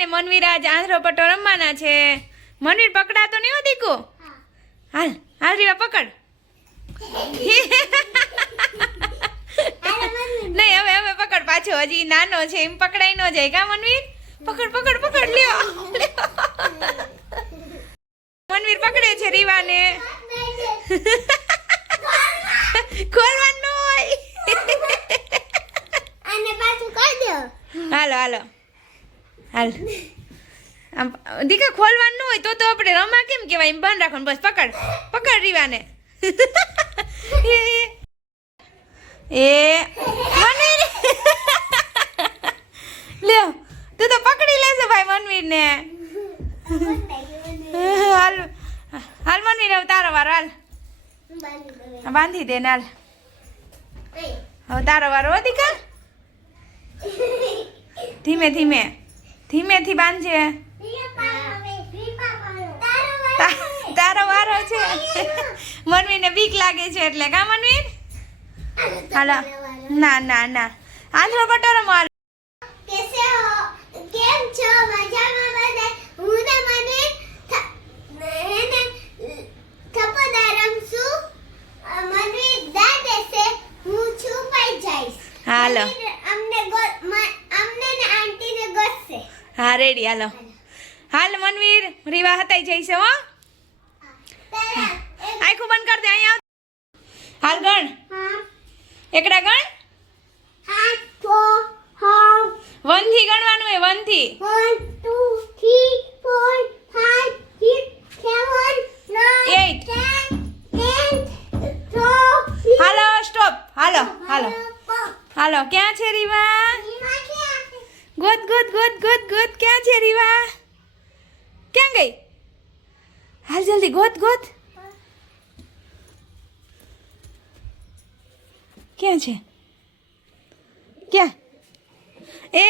ને મનવીર આજ આંધ્રો પટ્ટો રમવાના છે. મનવીર પકડાતો નહીં હો દીકુ? હાલ હાલ રીવા પકડ. નહીં હવે હવે પકડ પાછો. હજી નાનો છે એમ પકડાઈ ન જાય. કા મનવીર? પકડ પકડ પકડ લ્યો. મનવીર પકડે છે રીવાને. ખોલવાનું હોય. અને હાલો હાલો. હાલ. આમ દીકા ખોલવાનું ન હોય તો તો આપણે રમા કેમ કહેવાય? એમ બંધ રાખવાનું બસ પકડ. પકડ રીવાને. એ, મને લ્યો તું તો પકડી લેશે ભાઈ મનવીરને. હાલ હાલ મનવીર હવે તારો વારો હાલ. બાંધી દે. ને હાલ. હવે તારો વારો હો દીકા ધીમે ધીમે. ધીમેથી બાંધજે. તારો વારો છે. મનવીને બીક લાગે છે એટલે કા મનવીર હાલો. ના ના ના. આંધળો પટોરો માર. કેસે હો કેમ છો? મજામાં બધા હું ને મને એને થપડા રમશું મને દા દેશે હું છુપાઈ જઈશ. હાલો. હા રેડી હાલો. હાલ, મનવીર, રીવા હતાઈ જઈશે હો. આખું બંધ કર દે અહીંયા હાલ, ગણ. એકડા ગણ? વનથી ગણવાનું હોય વનથી. હાલો સ્ટોપ હાલો હાલો. હાલો, ક્યાં છે, રીવા? ગોદ ગોદ ગોત ગોત ગોત ક્યાં છે રીવા? ક્યાં ગઈ? હાલ જલ્દી ગોત ગોત ક્યાં છે? ક્યાં? એ